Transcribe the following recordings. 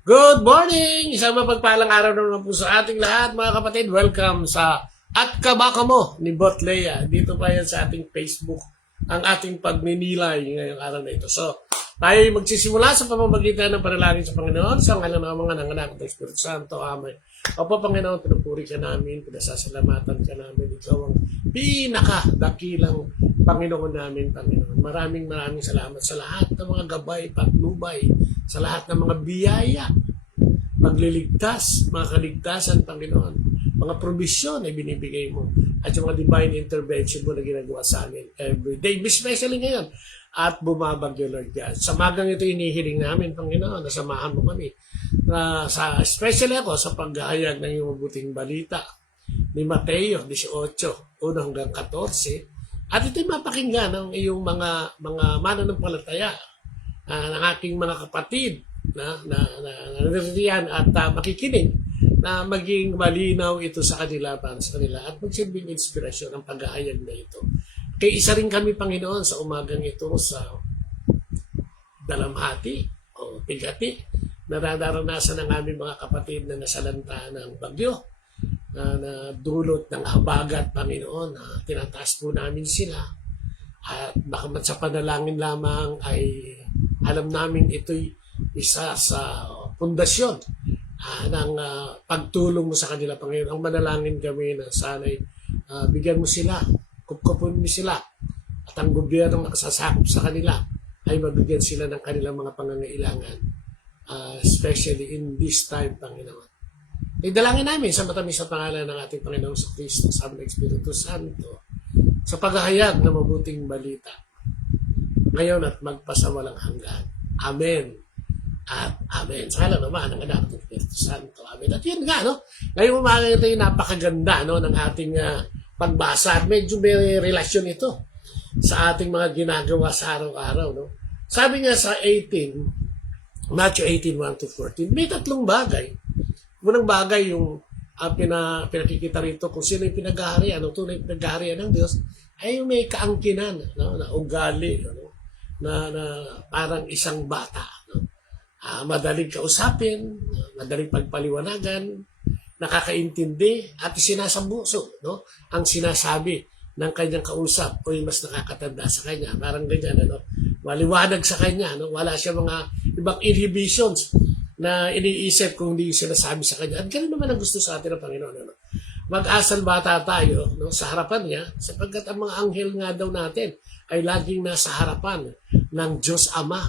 Good morning! Isang mapagpalang araw na naman po sa ating lahat, mga kapatid. Welcome sa At Kabaka Mo ni Bot Lea. Dito pa yan sa ating Facebook ang ating pagninilay ngayong araw na ito. So, tayo magsisimula sa pamamagitan ng panalangin sa Panginoon sa ngalan ng mga nanganak ng Espiritu Santo. Amen. Opo, Panginoon, pinupuri ka namin, pinasasalamatan ka namin. Ikaw ang pinakadakilang Panginoon namin, Panginoon. Maraming salamat sa lahat ng mga gabay, patnubay, sa lahat ng mga biyaya, pagliligtas, mga kaligtasan, Panginoon, mga provision ay binibigay mo, at yung mga divine intervention mo na ginagawa sa amin every day, especially ngayon, at bumabagyo, Lord God. Sa magang ito inihiling namin, Panginoon, na samahan mo kami, especially ako sa paghahayag ng iyong mabuting balita ni Mateo 18, 1 hanggang 14, at ito'y mapakinggan ng iyong mga mananampalataya, ng aking mga kapatid na naririyan at makikinig, na maging malinaw ito sa kanila, para sa kanila, at magsilbing inspirasyon ang paghahayag na ito. Kaya isa rin kami, Panginoon, sa umagang ito sa dalamhati o pigati na nararanasan ng aming mga kapatid na nasalanta ng bagyo, na dulot ng habagat, Panginoon, na tinataas po namin sila. At baka sa panalangin lamang ay alam namin ito'y isa sa pundasyon ng pagtulong mo sa kanila, Panginoon. Ang manalangin kami na sana'y bigyan mo sila, kupkupin mo sila, at ang gobyerno nakasasakop sa kanila ay mabigyan sila ng kanilang mga pangangailangan, especially in this time, Panginoon. Idalangin namin sa matamis sa pangalan ng ating Panginoong sa Kristo, sa ng Espiritu Santo, sa paghahayag ng mabuting balita ngayon at magpasawalang hanggan. Amen at Amen. Sa ngalan naman ng anak ng Espiritu Santo. Amen. At yun nga, no? Ngayong umaga ito yung napakaganda, no, ng ating pagbasa. At medyo may relasyon ito sa ating mga ginagawa sa araw-araw. No? Sabi nga sa Matthew 18, 1-14, may tatlong bagay. Unang bagay yung pinakikita rito kung sino yung pinag-aharian, o tunay pinag-aharian ng Diyos, ay yung may kaangkinan, no? Na ugali, no? na parang isang bata. No? Madaling kausapin, madaling pagpaliwanagan, nakakaintindi, at sinasambuso, no? Ang sinasabi ng kanyang kausap o yung mas nakakatanda sa kanya. Parang ganyan, ano? Maliwanag sa kanya. No? Wala siya mga ibang inhibitions na iniisip kung hindi sinasabi sa kanya. At ganun naman ang gusto sa atin ng Panginoon. Ano? Mag-asal bata tayo, no, sa harapan niya, sapagkat ang mga anghel nga daw natin ay laging nasa harapan ng Diyos Ama.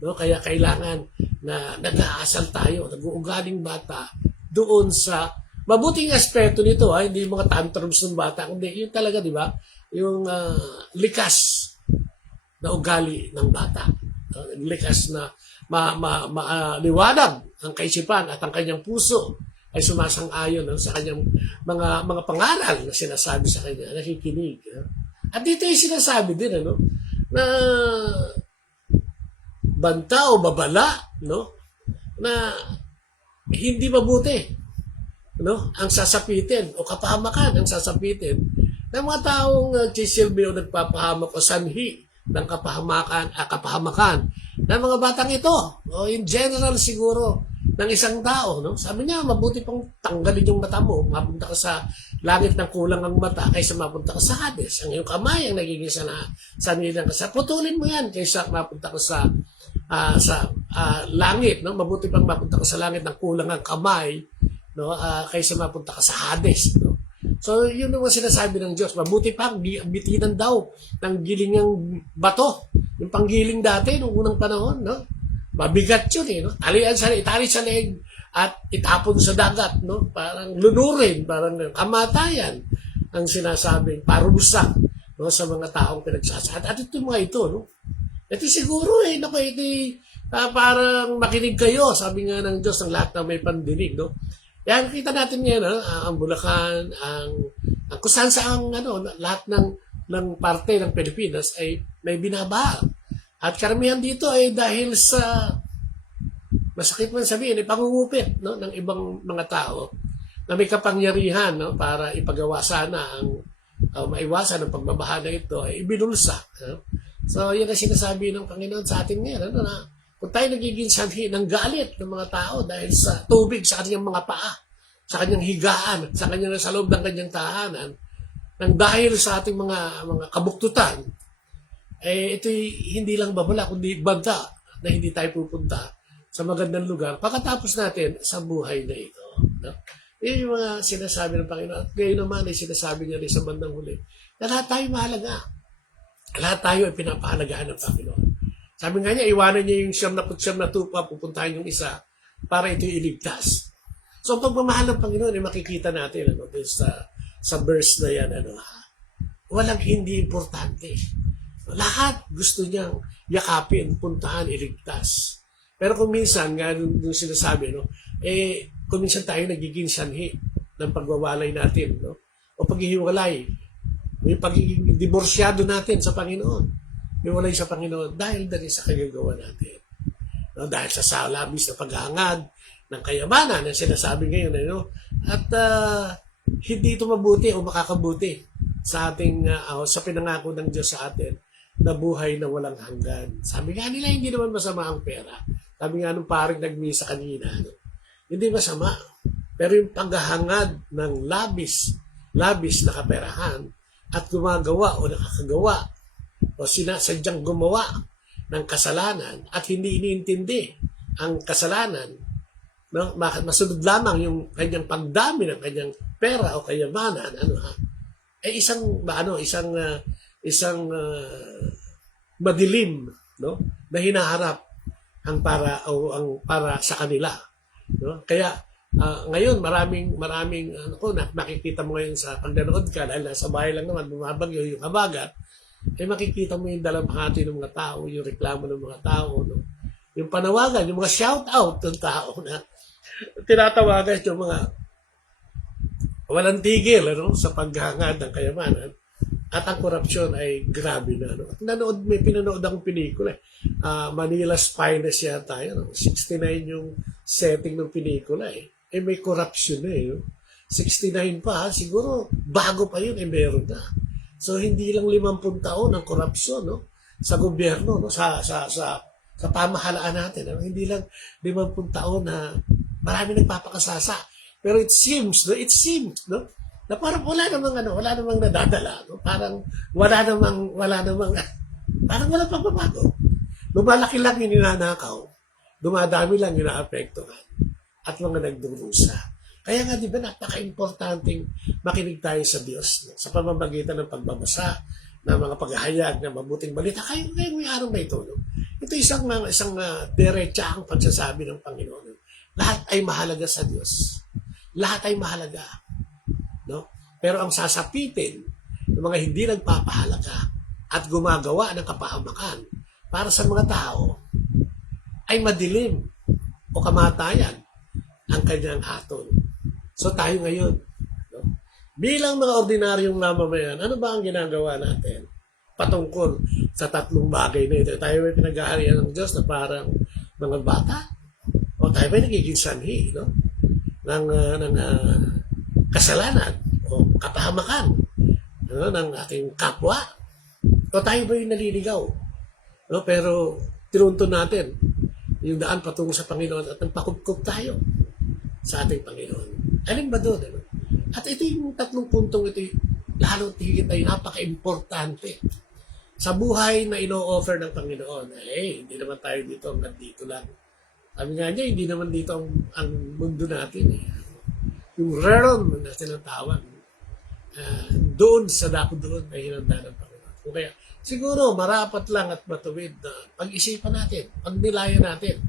No? Kaya kailangan na nag-aasal tayo, nag-uugaling bata doon sa mabuting aspeto nito, hindi mga tantrums ng bata, kundi yun talaga, di ba? Yung likas na ugali ng bata. Likas na liwanag ang kaisipan at ang kanyang puso ay sumasang-ayon, no, sa kanyang mga pangaral na sinasabi sa kanya, nakikinig. No? At dito yung sinasabi din, ano, na banta o babala, no, na hindi mabuti, no, ang sasapitin o kapahamakan ang sasapitin ng mga taong nagsisilbi o nagpapahamak o sanhi ng kapahamakan ng mga batang ito, o in general siguro ng isang tao, no? Sabi niya, mabuti pang tanggalin yung mata mo, mapunta ka sa langit ng kulang ang mata kaysa mapunta ka sa Hades. Ang iyong kamay ang nagiging sanilang ka sa putulin mo yan kaysa mapunta ka sa langit, no? Mabuti pang mapunta ka sa langit ng kulang ang kamay, no? Kaysa mapunta ka sa Hades, no? So, yun naman sinasabi ng Diyos. Mabuti pa, bitinan daw ng gilingang bato. Yung panggiling dati, nung unang panahon, no? Mabigat yun, no? Itali sa leeg at itapon sa dagat, no? Parang lunurin, parang kamatayan ang sinasabing parusa, no? Sa mga taong pinagsasaad. At ito mga ito, no? Ito siguro, naku, ito parang makinig kayo, sabi nga ng Diyos, ng lahat na may pandinig, no? Yan, kita natin ngayon, ang Bulacan, kung saan lahat ng parte ng Pilipinas ay may binabaha. At karamihan dito ay dahil sa, masakit man sabihin, pangungupit, no, ng ibang mga tao na may kapangyarihan, no, para ipagawa sana maiwasan ang pagbabaha na ito, ay ibinulsa. No? So, yun ang sinasabi ng Panginoon sa atin ngayon, na Kung tayo nagiging sanhi ng galit ng mga tao dahil sa tubig sa kanyang mga paa, sa kanyang higaan, sa kanyang sa loob ng kanyang tahanan, nang dahil sa ating mga kabuktutan, ito'y hindi lang babala, kundi banta na hindi tayo pupunta sa magandang lugar pagkatapos natin sa buhay na ito. No? Yun yung mga sinasabi ng Panginoon. At ngayon naman ay sinasabi niya rin sa bandang huli na lahat tayo mahalaga. Lahat tayo ay pinapahalagahan ng Panginoon. Sabi nga niya, iwanan niya yung siyam na tupa, pupuntahan yung isa para ito iligtas. So, ang pagmamahal ng Panginoon ay makikita natin sa verse na yan. Walang hindi importante. Lahat gusto niyang yakapin, puntahan, iligtas. Pero kung minsan, nga yung sinasabi, kung minsan tayo nagiging sanhi ng pagwawalay natin, o paghihiwalay, may pagiging diborsyado natin sa Panginoon. May walay sa Panginoon dahil sa kagagawa natin. Dahil sa labis na paghahangad ng kayamanan na sinasabi ngayon. At hindi ito mabuti o makakabuti sa ating sa pinangako ng Diyos sa atin na buhay na walang hanggan. Sabi nga nila, hindi naman masama ang pera. Sabi nga nung paring nagmisa kanina, hindi masama. Pero yung paghahangad ng labis na kaperahan at gumagawa o nakakagawa o sinasadyang gumawa ng kasalanan at hindi iniintindi ang kasalanan, masunod lamang yung kanyang pagdami ng kanyang pera o kayamanan, isang madilim, na hinaharap ang para sa kanila. Kaya ngayon maraming nakikita mo ngayon sa pagdanood ka dahil nasa bahay lang naman bumabagyo yung habagat, makikita mo yung dalamhati ng mga tao, yung reklamo ng mga tao, yung panawagan, yung mga shout out ng tao na tinatawagan yung mga walang tigil sa paghangad ng kayamanan. At ang korupsyon ay grabe na. At may pinanood akong pelikula. Manila's Finest yata yun. 69 yung setting ng pelikula. May korupsyon na 69 pa. Siguro bago pa yun, meron na. So hindi lang 50 taon ang korupsyon sa gobyerno, sa pamahalaan natin. Hindi lang 50 taon na marami nagpapakasasa. Pero it seems, na parang wala namang nadadala, parang parang walang pagbabago. Lumalaki lang yung ninanakaw, dumadami lang yung naapektuhan, at mga nagdurusa. Kaya nga, di ba, napaka-importanting makinig tayo sa Diyos sa pamamagitan ng pagbabasa ng mga paghahayag ng mabuting balita. Kaya may araw na ito. Ito isang diretsahang pagsasabi ng Panginoon. Lahat ay mahalaga sa Diyos. Lahat ay mahalaga. Pero ang sasapitin ng mga hindi nagpapahalaga at gumagawa ng kapahamakan para sa mga tao ay madilim o kamatayan ang kanyang hatol. So tayo ngayon, bilang mga ordinaryong mamamayan, ano ba ang ginagawa natin patungkol sa tatlong bagay na ito? Tayo ay pinaghaharian ng Diyos na parang mga bata? O tayo ba nagiging sanhi ng kasalanan o kapahamakan ng ating kapwa? O tayo ba yung naliligaw? Pero tinuntun natin yung daan patungo sa Panginoon at nagpakupkup tayo sa ating Panginoon. Alin ba doon? At ito yung tatlong puntong ito, lalo higit ay napaka-importante sa buhay na ino-offer ng Panginoon. Hindi naman tayo dito hanggang dito lang. Sabi nga niya, hindi naman dito ang mundo natin. Yung realm na tinatawag, doon sa dako doon ay hinanda ng Panginoon. Kaya siguro marapat lang at matuwid na pag-isipan natin, pagnilayan natin.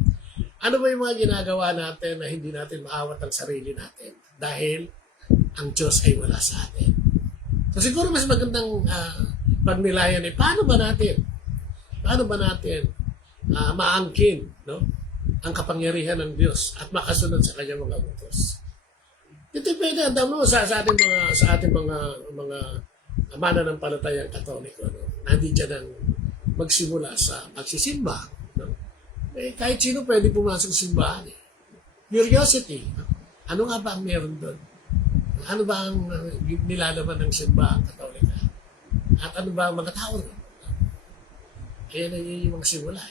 Ano ba yung mga ginagawa natin na hindi natin maawat ang sarili natin? Dahil ang Diyos ay wala sa atin. So siguro mas magandang pagnilayan paano ba natin maangkin ang kapangyarihan ng Diyos at makasunod sa kanyang mga utos. Ito pwede, sa ating mga mananampalatayang Katoliko, nandiyan ang magsimula sa pagsisimba. Kahit sino pwede pumasok sa simbahan. Curiosity. Ano nga ba ang meron doon? Ano ba ang nilalaman ng simbahan Katolika? At ano ba ang mga tao doon? Kaya na yun yung mga simula.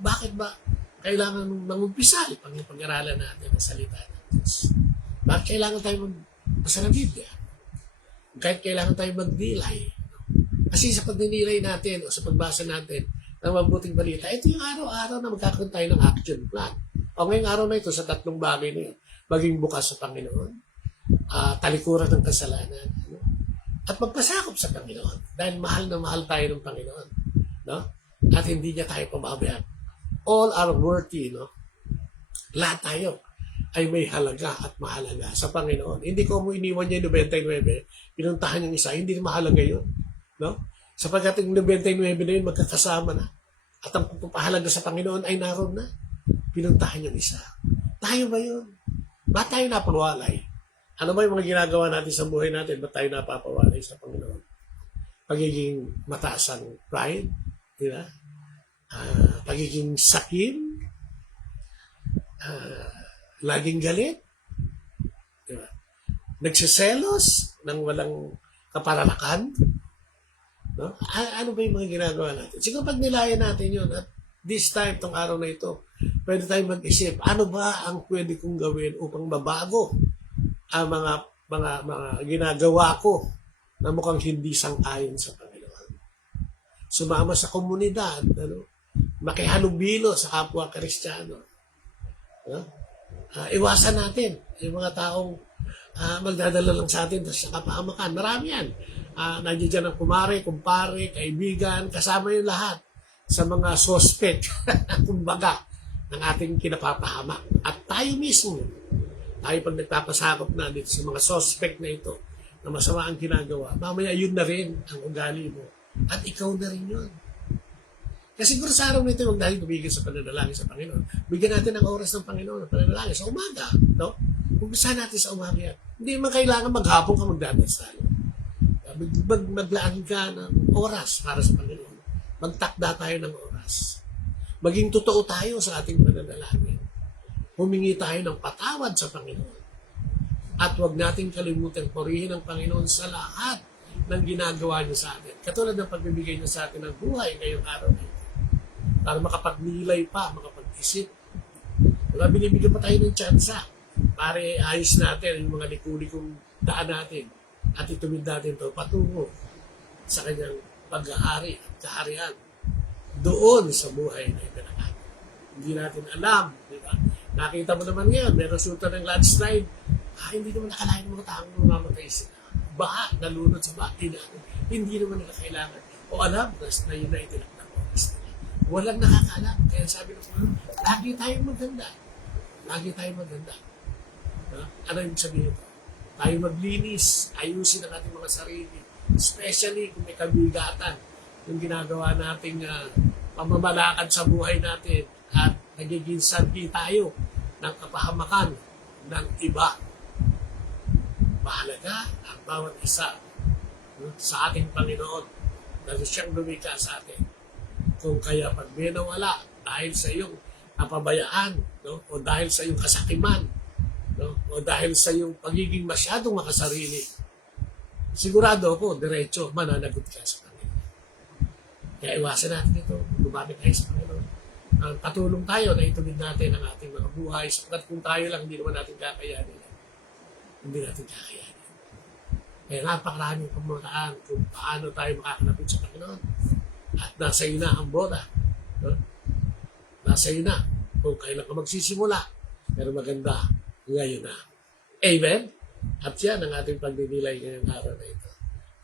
Bakit ba kailangan mag-umpisa pag-aralan natin ang salita ng Diyos. Bakit kailangan tayo magbasa ng Biblia? Kahit kailangan tayo magdilay. Kasi sa pagdinilay natin o sa pagbasa natin ng mabuting balita, ito yung araw-araw na magkakaroon tayo ng action plan. O ngayong araw na ito sa tatlong bagay na yun, maging bukas sa Panginoon, talikuran ng kasalanan, at magpasakop sa Panginoon dahil mahal na mahal tayo ng Panginoon, no? At hindi niya tayo pababayaan. All are worthy, no? Lahat tayo ay may halaga at mahalaga sa Panginoon. Hindi ko mo iniwan niya yung 99, pinuntahan yung isa, hindi mahalaga yun, no? Sapagkat yung 99 na yun magkakasama na. At ang pagpapahalaga sa Panginoon ay naroon na. Pinuntahan yung isa. Tayo ba yun? Ba't tayo napawalay? Ano ba yung mga ginagawa natin sa buhay natin? Ba't tayo napapawalay sa Panginoon? Pagiging mataas ang pride, di ba? Pagiging sakim, laging galit, di ba? Nagsiselos ng walang kaparalakan, no? Ano ba yung mga ginagawa natin? Siguro pag nilayan natin yun, at this time, tong araw na ito, pwede tayong mag-isip, ano ba ang pwede kong gawin upang mabago ang mga ginagawa ko na mukhang hindi sang-ayon sa Panginoon. Sumama sa komunidad, makihalubilo sa kapwa Kristiyano. Iwasan natin yung mga taong magdadala lang sa atin sa kapahamakan. Marami yan. Nandiyan dyan ang kumare, kumpare, kaibigan, kasama yung lahat sa mga suspect, kumbaga, ng ating kinapapahamak. At tayo mismo, tayo pag nagpapasakop na dito sa mga suspect na ito, na masama ang ginagawa, mamaya yun na rin ang ugali mo. At ikaw na rin yun. Kasi siguro sa araw na ito, huwag natin tumigil sa pananalangin sa Panginoon. Bigyan natin ng oras ng Panginoon ng pananalangin sa umaga. No? Umpisa natin sa umaga yan. Hindi man kailangan maghapon ka magdadasal. Maglaan ka ng oras para sa Panginoon. Magtakda tayo ng oras. Maging totoo tayo sa ating pananalangin. Humingi tayo ng patawad sa Panginoon. At huwag nating kalimutan purihin ang Panginoon sa lahat ng ginagawa niya sa atin. Katulad ng pagbibigay niya sa atin ng buhay ngayong araw na ito. Para makapagnilay pa, makapag-isip. Wala, binibigyan pa tayo ng tsansa. Para ayos natin yung mga liku-likong daan natin. At itumid natin ito patungo sa kanyang pag-aari at kaharian doon sa buhay na ipinakain. Hindi natin alam, di ba? Nakita mo naman ngayon, may resulta ng landslide. Hindi naman nakalain mga taong mamamatay sila. Baha, nalunod sa baha. Hindi naman nila kailangan. O alam, na yun na itinaknak oras nila. Walang nakakaalam. Kaya sabi ko, lagi tayong maganda. Lagi tayong maganda. Ano yung sabihin ko? Tayo maglinis, ayusin ang ating mga sarili. Especially kung may kabigatan yung ginagawa nating pamamalakad sa buhay natin at nagiging sanhi tayo ng kapahamakan ng iba. Mahalaga ang bawat isa sa ating Panginoon na siyang lumikha sa atin. Kung kaya pag may nawala dahil sa iyong napabayaan, no? O dahil sa iyong kasakiman, no? O dahil sa iyong pagiging masyadong makasarili, sigurado ako, diretso, mananagot ka sa Panginoon. Kaya iwasan natin ito, lumapit tayo sa Panginoon. Patulong tayo na ituloy natin ang ating mga buhay, sapagkat kung tayo lang hindi naman natin kakayanin. Hindi natin kakayanin. Kaya napakaraming pamamaraan kung paano tayo makakalapit sa Panginoon. At nasa iyo na ang boda. No? Nasa iyo na kung kailan ka magsisimula. Pero maganda, ngayon na. Amen? At yan ang ating pagdinilay ngayong araw na ito.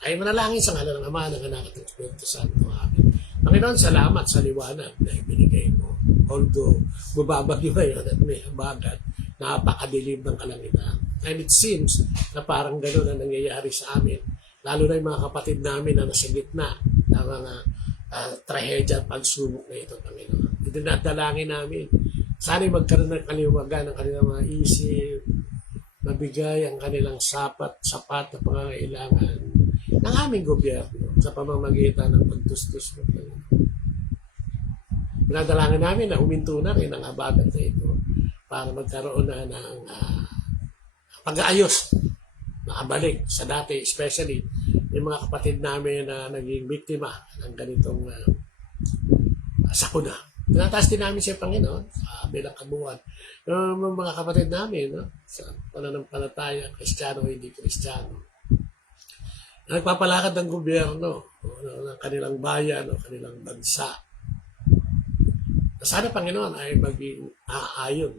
Ay manalangin sa ngalan ng Ama, ng Anak at ng Espiritu Santo. Amen. Panginoon, salamat sa liwanag na ibinigay mo. Although, bumabagyo ngayon at may habagat, napakadilim ng kalangitan. And it seems na parang gano'n ang nangyayari sa amin. Lalo na yung mga kapatid namin na nasa gitna ng mga trahedya at pagsubok na ito, Panginoon. Idinadalangin namin. Sana'y magkaroon ng kaliwagan ng kanilang mga isip, mabigay ang kanilang sapat na pangangailangan ng aming gobyerno sa pamamagitan ng pagtustos mo. Pinadalangin namin na huminto na rin ang habagat na ito para magkaroon na ng pag-aayos, makabalik sa dati, especially yung mga kapatid namin na naging biktima ng ganitong sakuna. Tinataas din namin sa Panginoon sa bilang kabuuan. Yung mga kapatid namin, no? Sa pananampalataya, Kristiyano o hindi Kristiyano. Nagpapalakad ng gobyerno ng kanilang bayan o kanilang bansa. Sana Panginoon ay maging aayon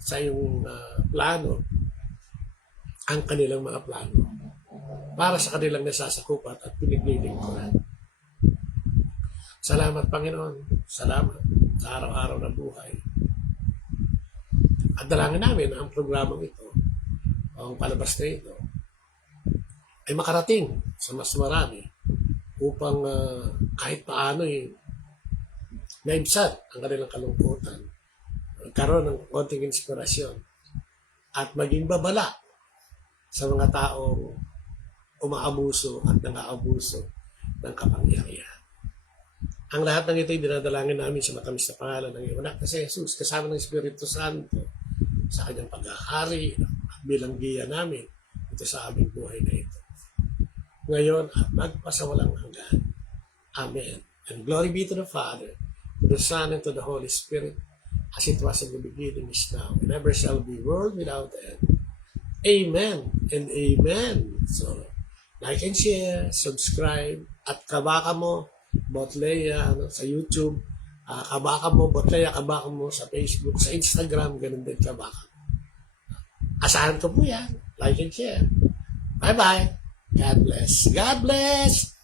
sa iyong plano ang kanilang mga plano para sa kanilang nasasakupan at piniglilingkuran. Salamat Panginoon. Salamat sa araw-araw na buhay. At dalangin namin ang programang ito, ang palabas na ito, ay makarating sa mas marami upang kahit paano naibsan ang kanilang kalungkutan, magkaroon ng konting inspirasyon at maging babala sa mga taong umaabuso at nang-aabuso ng kapangyarihan. Ang lahat ng ito ay dinadalangin namin sa matamis na pangalan ng iyong anak na si Jesus, kasama ng Espiritu Santo sa kanyang paghahari bilang giya namin ito sa aming buhay na ito. Ngayon at magpasawalang hanggan. Amen. And glory be to the Father, to the Son, and to the Holy Spirit, as it was in the beginning, is now, and ever shall be, world without end. Amen and amen. So, like and share, subscribe, at kabaka mo, Botleya, sa YouTube, kabaka mo, Botleya, kabaka mo sa Facebook, sa Instagram, ganun din kabaka. Asahan ko po yan. Like and share. Bye-bye. God bless. God bless!